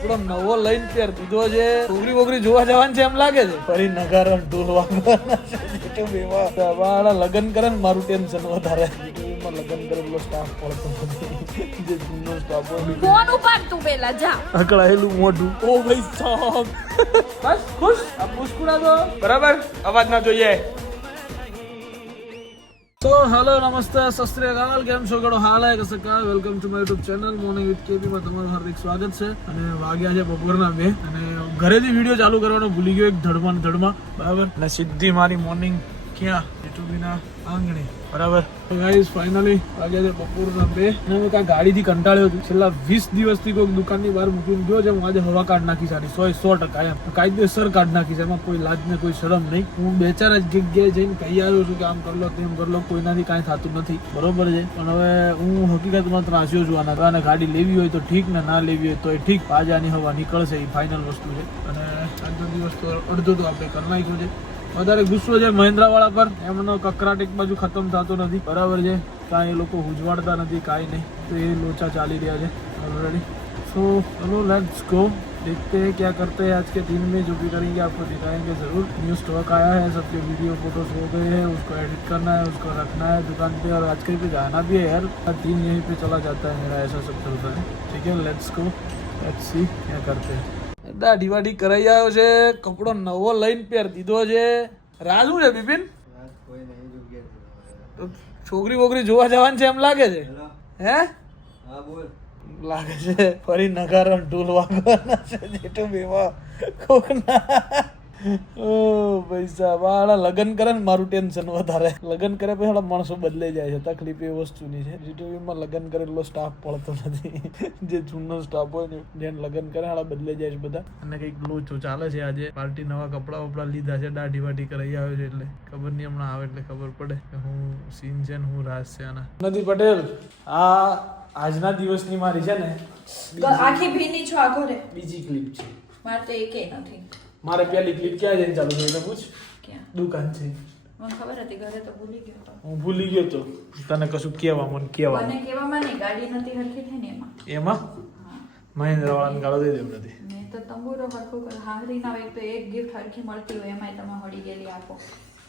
કપડો નવો લઈને પહેર દીધો છે છોકરી બોકરી જોવા જવાનું છે એમ લાગે છે. ફરી નગારા ને ઢોલ વાગવાના લગ્ન કરે ને મારું ટેન્શન વધારે. લગ્ન કરેલો સ્ટાફ પડતો જે જૂનો સ્ટાફ ફોન ઉપાડ તું પેલા જા. અકળાયેલું મોઢું. ઓ ભાઈ સાહેબ. બસ ખુશ? આ મુસ્કુરા દો બરાબર અવાજ ના જોઈએ. તો હેલો નમસ્તે સત શ્રી અકાલ કેમ છો ગણો હાલ આય કસે કા welcome to my YouTube channel Morning with KP માં તમારું હાર્દિક સ્વાગત છે અને વાગ્યા છે બપોરના બે અને ઘરેથી વીડિયો ચાલુ કરવાનો ભૂલી ગયો એક ધડમાં ધડમાં બરાબર અને સીધી મારી મોર્નિંગ ક્યાં યુટ્યુબના આંગણે બરાબર. ગાઈઝ ફાઇનલી વાગ્યા છે બપોરના બે. અને હું કાંઈ ગાડીથી કંટાળ્યો છું. છેલ્લા વીસ દિવસથી કોઈક દુકાનની બહાર મૂકીને ગયો છે. હું આજે હવા કાઢ નાખી સારી સો સો ટકા એમ. કાયદેસર કાઢ નાખી છે. એમાં કોઈ લાજ ને કોઈ શરમ નહીં. હું બે ચાર જ જગ્યાએ જઈને કહી છું કે આમ કરલો તેમ કર કોઈનાથી કાંઈ થતું નથી. બરોબર છે. પણ હવે હું હકીકતમાં ત્રાસ્યો છું. આના અને ગાડી લેવી હોય તો ઠીક ને ના લેવી હોય તો એ ઠીક. આજે આની હવા નીકળશે એ ફાઇનલ વસ્તુ છે. અને આજનો દિવસ તો અડધો તો આપણે કરી નાખ્યો છે. વધારે ગુસ્સો છે મહિન્દ્રા વાળા પર એમનો કકરાટ એક બાજુ ખતમ થતો નથી બરાબર છે કાંઈ એ લોકો ઉજવાડતા નથી કાંઈ નહીં તો એ લોચા ચાલી રહ્યા છે ઓલરેડી સો चलो लेट्स गो देखते हैं क्या करते हैं आज के दिन में जो भी करेंगे आपको दिखाएंगे ज़रूर न्यू स्टॉक आया है सबके वीडियो फोटोज हो गए हैं उसको एडिट करना है उसको रखना है दुकान पे और आज कहीं पे जाना भी है यार हर दिन यहीं पे चला जाता है मेरा ऐसा सब चलता है ठीक है लेट्स गो लेट्स सी क्या करते हैं દાઢી વાઢી કરાઈ આવ્યો છે. કપડો નવો લઈને પહેર દીધો છે. રાજુ છે બિપિન? છોકરી બોકરી જોવા જવાનું છે એમ લાગે છે? હે? લાગે છે ફરી નગારા ઢોલ વાગવાના છે જેટુ બેવા કોકના. ઓ પૈસા. વાળા લગ્ન કરે ને મારું ટેન્શન વધારે. લગ્ન કરે પછી થોડા માણસો બદલાઈ જાય છે. તકલીફ એ વસ્તુની છે. જીટીવીમાં લગ્ન કરેલો સ્ટાફ પડતો નથી. જે જૂનો સ્ટાફ હોય ને જેને લગ્ન કરે હાડા બદલાઈ જાય છે બધા. અને કંઈક લોચો ચાલે છે આજે. પાર્ટી નવા કપડા વપડા લીધા છે. દાઢી વાઢી કરાઈ આવ્યો છે એટલે. ખબર નહીં હમણાં આવે એટલે ખબર પડે કે હું સીન છે ને હું રાસ છે આના. નથી પટેલ આ આજના દિવસની મારી છે ને. આખી ભીની છો આખો રે બીજી ક્લિપ છે. મારે તો એકે નથી. મારે પહેલી ક્લિપ ક્યાં જઈને ચાલુ થઈ એટલે પૂછ? ક્યાં? દુકાન છે. મને ખબર હતી ઘરે તો ભૂલી ગયો હું ભૂલી ગયો તો. તને કશું કહેવા મને કહેવા મને કહેવામાં નહીં ગાડી નથી હરખી થઈ ને એમાં. એમાં. મહેન્દ્ર વાળાને ગાળો દઈ દેવું નથી. મેં તો તંબુરો રો કર હાંગરી ના હોય તો એક ગિફ્ટ હરખી મળતી હોય એમાંય તમે હળી ગયેલી આપો.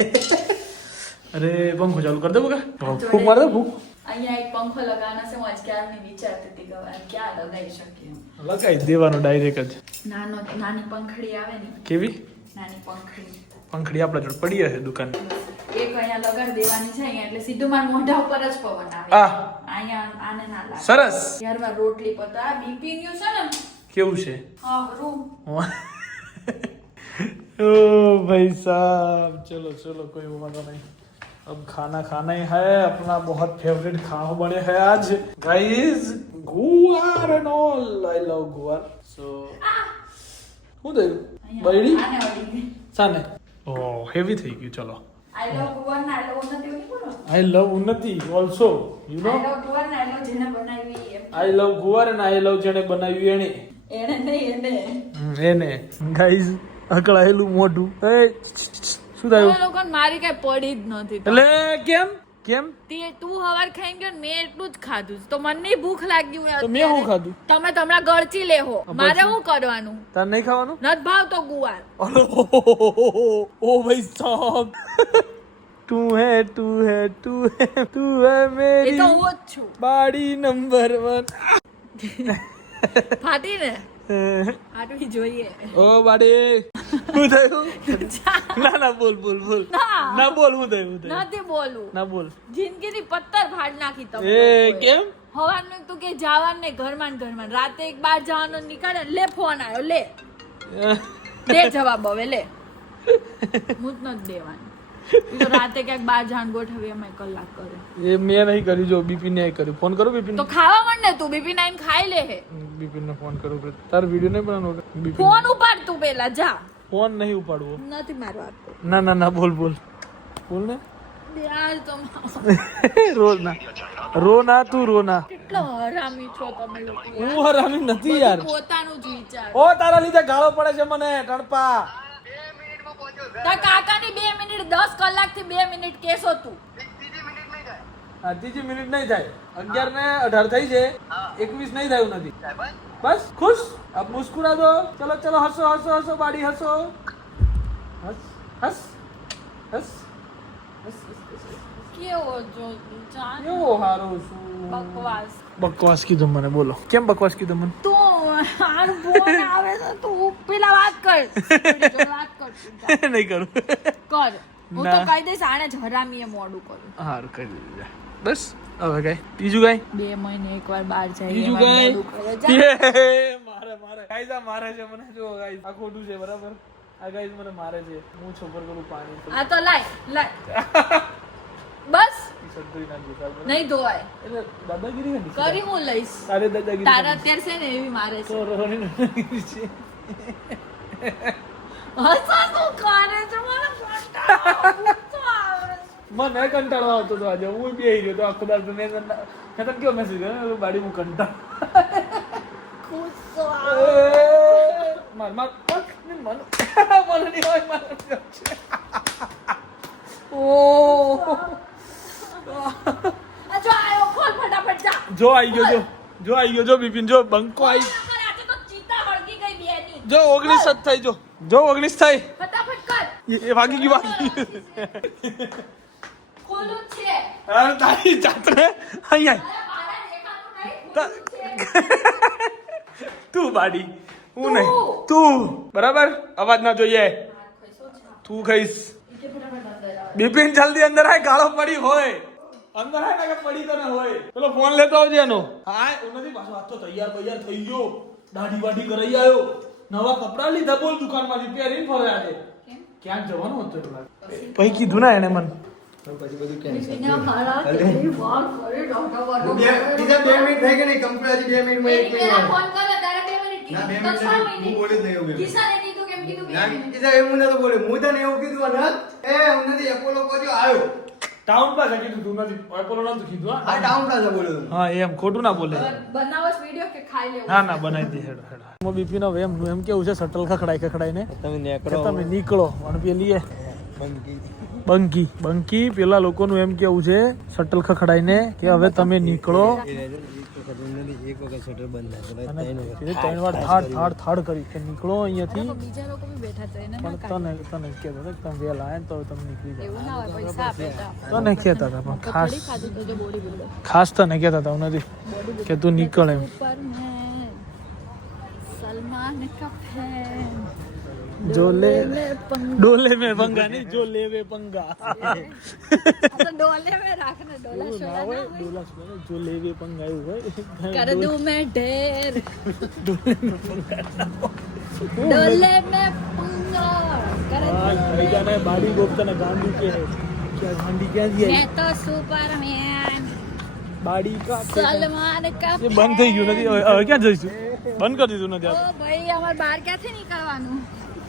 અરે પંખો ચાલુ કરી દે કે ભૂખ મારે ફૂક. અહીંયા એક પંખો લગાવવાનો છે હું આજ ક્યારની વિચારતી હતી કે ક્યાં લગાવી શકીએ? લગાવી દેવાનો ડાયરેક્ટ જ. નાનો નાની પંખડી આવે ને? કેવી? નાની પંખડી. પંખડી આપણા જોડે પડી હશે દુકાન. એક અહીંયા લગાડ દેવાની છે અહીંયા એટલે સીધું માર મોઢા ઉપર જ પવન આવે. આ! અહીંયા આને ના લાગે. સરસ! ત્યારમાં રોટલી પતા બીપી ગયું છે ને? કેવું છે? હારું ઓ ભાઈ સાહેબ ચલો ચલો કોઈ વાંધો નહીં. अब खाना खाना ही है अपना बहुत फेवरेट खाना बने है आज गाइस गुआर एंड ऑल आई लव गुआर सो હું થયું બૈડી આને વળી ગઈ સાને ઓ હેવી થઈ ગયું ચલો આઈ લવ ભુવન ના આઈ લવ ઉન્નતિ એવું નહીં બોલો આઈ love Unnati also you know I લવ ભુવન ના આઈ લવ જેને બનાવી એમ આઈ લવ ગુવાર અને આઈ લવ જેને બનાવ્યું એને એને નહીં એને હમ, એને ગાઈસ અકળાયેલું મોઢું એ શું થયું? લોકો મારી કઈ પડી જ નથી એટલે કેમ? કેમ? તે તું હવાર ખાઈ ગયો મેં એટલું જ ખાધું તો મને ભૂખ લાગી હોય તો મેં શું ખાધું? તમે તમારા ગળચી લેહો. મારે શું કરવાનું? તને નહીં ખાવાનું? નથ ભાવતો ગુવાર. ઓ ભાઈ સાબ તું હે તું હે તું હે તું હે મેરી એ તો હું જ છું. બાડી નંબર 1 ફાટી ને? આટલી જોઈએ. ઓ બાડી. શું થયું? ના ના બોલ બોલ બોલ. ના. બોલ હું થયું હું નથી બોલવું. ના બોલ. જિંદગીની પત્તર ફાડ નાખી તમે એ કેમ? હવાનું તું કે જવાનું ને ઘરમાં ઘરમાં રાતે એક બાર જવાનો નીકળે લે ફોન આવ્યો લે. દે જવાબ હવે લે. હું જ નથી દેવાની. તો રાતે ક્યાંક બાર જાણ ગોઠવી અમે કલાક કરે. એ મેં નહીં કર્યું જો બીપી ને કર્યું. ફોન કરું બીપી તો ખાવા માંડ ને તું બીપી નાઈન ખાઈ લે હે. બીપી ને ફોન કરું તાર વીડિયો નહીં બનાવવાનો ફોન ઉપાડ તું પેલા જા. ફોન નહીં ઉપાડવો. નથી મારો આપતો. ના ના ના બોલ બોલ. બોલ ને. રો ના. રો ના તું રો ના. કેટલો હરામી છો તમે લોકો. હું હરામી નથી યાર. પોતાનું જ વિચાર. ઓ તારા લીધે ગાળો પડે છે મને ટણપા તાર કાકાની 2 મિનિટ 10 કલાકથી 2 મિનિટ કેસો તું હા ત્રીજી મિનિટ નહીં થાય. અગિયાર ને અઢાર થઈ છે. એકવીસ નહીં થયું નથી. બસ. ખુશ? અબ મુસ્કુરા દો ચલો ચલો હસો હસો હસો બાડી હસો. હસ હસ હસ હસ કેવો જો કેવો હારો છું. બકવાસ. બકવાસ કીધું મને બોલો. કેમ બકવાસ કીધું મને? તું આવે તો તું પેલા વાત કર. વાત કર નહીં કરું. કર. હું તો કહી દઈશ આને જરામીએ મોડું કરું. હાર કરી દીધું બસ હવે કઈ. બીજું કઈ? બે મહિને એકવાર બહાર જાય બીજું કઈ? મારે મારે. ગાઈઝ આ મારે છે મને. જો ગાઈઝ આ ખોટું છે બરાબર? આ ગાઈઝ મને મારે છે. હું છોકર કરું પાણી. આ તો લાય લાય. બસ. નહીં ધોવાય. એટલે દાદાગીરી કરી હું લઈશ. તારે દાદાગીરી તારા અત્યારે છે ને એવી મારે છે. રોની દાદાગીરી છે. હસા શું કરે છે? મને કંટાળો આવે. આવતો હતો આજે. હું બેહી રહ્યો તો આખો મેં તને મેં તને કેવો મેસેજ કર્યો? બાડી હું કંટાળ ગુસ્સો આવે. માર માર માર મને મને નહીં હોય માર ઓ આ જો આયો ખોલ ફટાફટ જા જો આવી ગયો જો. જો આવી ગયો જો બિપિન જો બંકો આવી ખરેખર આજે તો ચિત્તા હળગી ગઈ બેની જો ઓગણીસ જ થઈ જો. જો ઓગણીસ થઈ. ફટાફટ કર એ- એ વાગી ગયું વાગી ગયું. ખોલું જ છે હા, તારી જાતને અહીંયા અરે મારા દેખાતું નહીં તા- ખોલું જ છે તું બાડી. હું નહીં. તું. તું. બરાબર? અવાજ ના જોઈએ. તું ખાઈશ. ઈ કે ફટાફટ અંદર આવ. બિપિન જલ્દી અંદર આય ગાળો પડી હોય. અંદર હે ને કે પડી તો ના હોય? પેલો ફોન લેતો આવજે એનો. હા એવું નથી પાછો આ તો તૈયાર તૈયાર થઈ ગયો. દાઢી વાઢી કરાઈ આવ્યો નવા કપડા લીધા બોલ દુકાનમાંથી પહેરીને ફરે આજે. ક્યાં જવાનું હતું એટલે પછી કીધું ના એને મને. એના હારા તેરી વાર કરે ડોટા વાળો. બે- મિનિટ થઈ ગઈ નહીં, હજી બે મિનિટમાં એક મિનિટ ફોન કર્યો ત્યારે બે મિનિટ ના, બે મિનિટ હું બોલી જ નહીં એવું કિસાને કીધું કેમ કીધું ના, કીધા એવું નતું બોલ્યું. હું તને એવું કીધું અને એ હું નથી એપોલો પહોંચ્યો આવ્યો. ટાઉન પાસે કીધું તું નથી. એપોલો નતું કીધું હા? ટાઉન પ્લાઝા બોલ્યો હા એમ ખોટું ના બોલે. બનાવસ વિડિયો કે ખાઈ લેવું? ના ના બનાવી દે હેડો હેડો. મો બીપી નો એમ એમ કેવું છે શટલ ખખડાઈ ખખડાઈને કે તમે નીકળો. અને પેલી એ બંકી. બંકી. પેલા લોકોનું એમ કેવું છે શટલ ખખડાઈને કે હવે તમે નીકળો. અને પેલી ત્રણ વાર થાડ થાડ થાડ કરી કે નીકળો અહીંયાથી. બીજા લોકો બી બેઠા તો એને પણ તને તને કહેતો હતો તમે વહેલા આવ્યા તો તમે નીકળી જાઓ. એવું ના હોય પૈસા આપે તને કહેતા હતા પણ ખાસ ખાસ તને કહેતા હતા હું નથી કે તું નીકળ એમ. સલમાન કપ ફેન જો લે લે પંગ ડોલે में पंगा नहीं जो ले वे पंगा આ તો ડોલે में રાખને ડોલા ના શોલા હોય ના હોય ડોલા સુને જો લે વે पंगा એવું હોય कर दूं मैं ढेर डोले में पंगा कर હા, दूं ભાઈ જાને બાડી ગોપતાને ગાંડી કે હે क्या ગાંડી ક્યાં દી मैं तो सुपरमैन બાડી કા સલમાન કા એ બંધ થઈ ગયું નથી હવે હવે ક્યાં જઈશું બંધ કરી દીધું નથી ઓ આપણે. ભાઈ અમાર બહાર ક્યાંથી નીકળવાનું બહાર ક્યાં જાય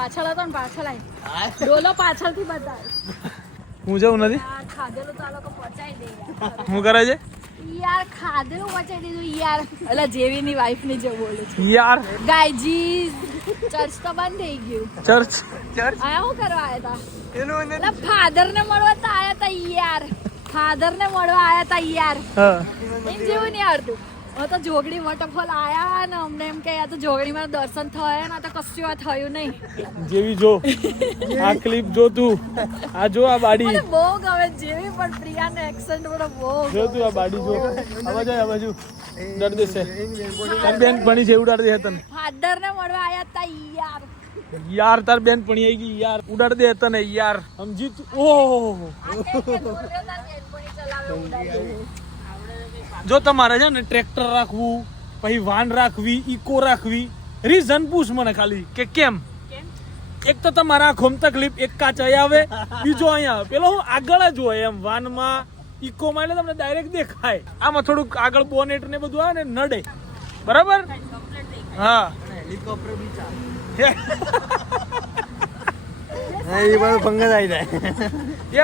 પાછળ હતો ને પાછળ આવી ડોલો પાછળથી બતાય હું જવું નથી? ખાધેલું તો આ લોકો પચાઈ દે હું કરે છે? યાર ખાધેલું પચાઈ દીધું યાર. એટલે જેવીની વાઈફ ને જે બોલું છું. યાર. ગાયજી ચર્ચ તો બંધ થઈ ગયું. ચર્ચ? ચર્ચ? આયા શું કરવા આયા તા? એનું એટલે ફાધર ને મળવા તો આયા તા યાર. ફાધર ને મળવા આયા તા યાર. હા. એમ જેવું નહીં આવડતું. હવે તો જોગડી વોટરફોલ આયા ને અમને એમ કે આ તો જોગડીમાં દર્શન થયા ને આ તો કશું આ થયું નહીં. જેવી જો આ ક્લિપ જો તું આ જો આ બાડી. બહુ ગમે જેવી પણ પ્રિયાને એક્સેન્ટ મને બહુ જો તું આ બાડી જો આ બાજુ આ બાજુ. ડર દેશે. તાર બેન ભણી છે ઉડાડ દે તને. ફાધર ને મળવા આયા તા યાર. યાર તાર બેન પણ આવી ગઈ યાર. ઉડાડ દે તને યાર. સમજી તું? ઓહ જો તમારે છે ને ટ્રેક્ટર રાખવું પછી વાન રાખવી ઇકો રાખવી રીઝન પૂછ મને ખાલી કે કેમ? એક તો તમારા આંખોમાં તકલીફ એક કાચ અહીંયા આવે બીજો અહીંયા આવે. પેલો હું આગળ જ હોય એમ વાનમાં ઇકોમાં એટલે તમને ડાયરેક્ટ દેખાય. આમાં થોડુંક આગળ બોનેટ ને બધું આવે ને નડે. બરાબર? હા હેલિકોપ્ટર બી ચાલે. એ બધું ફંગસ આવી જાય.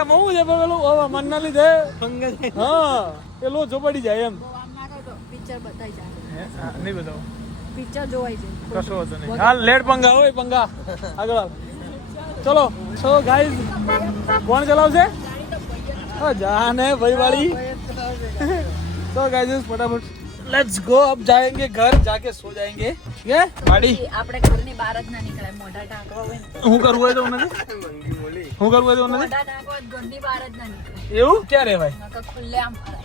એમ હું છે પેલું મનના લીધે. ફંગસ. હા. પેલો ચોપડી જાય એમ આમ ના કરો તો પિક્ચર બતાઈ જાય હે? હા, નહીં બતાવો પિક્ચર જોવાય છે કશો વાંધો નહીં હાલ લેટ પંગા હોય પંગા આગળ હાલ. ચલો તો ગાઈઝ કોણ ચલાવશે હા જાને ભાઈ વાળી तो गाइस फटाफट लेट्स गो अब जाएंगे घर जाके सो जाएंगे ये गाड़ी આપણે ઘરની બહાર જ ના નીકળાય મોઢા ઢાંકવા હોય ને હું કરવું હોય તો નથી મંગી બોલી હું કરવું હોય તો નથી મોઢા ઢાંકવા હોય તો ઘરની બહાર જ ના નીકળાય એવું ક્યાં રે ભાઈ નકર ખુલ્લે આમ ફરાય.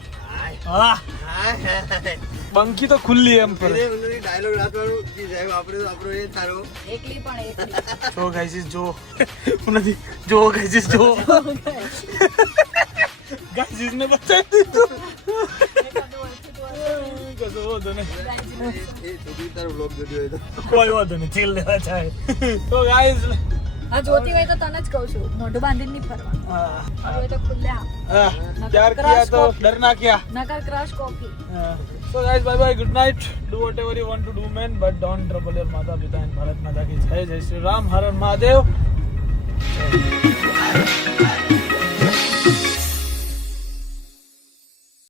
હા હા હા બંકી તો ખુલ્લી એમ પર ડાયલોગ રાખવાનું કે સાહેબ આપણે આપણો એ તારો એકલી પણ એકલી જો ગાઈસ જો. હું નથી. જો ગાઈસ જો. ગાઈસ ને બતાવી દીધું. કશો વાંધો નહીં. તારો બ્લોગ કોઈ વાંધો નહીં. ચીલ લેવા જાય. તો ગાઈસ હા જોતી હોય તો તને જ કહું છું નોઢું બાંધીને નહીં ફરવાનું. હવે તો ખુલ્લા પ્યાર કિયા તો ડરના કિયા. નકર crush coffee so guys bye bye good night do whatever you want to do man but don't trouble your માતા પિતા એન્ડ ભારત માતા કી જય જય શ્રી રામ હરણ મહાદેવ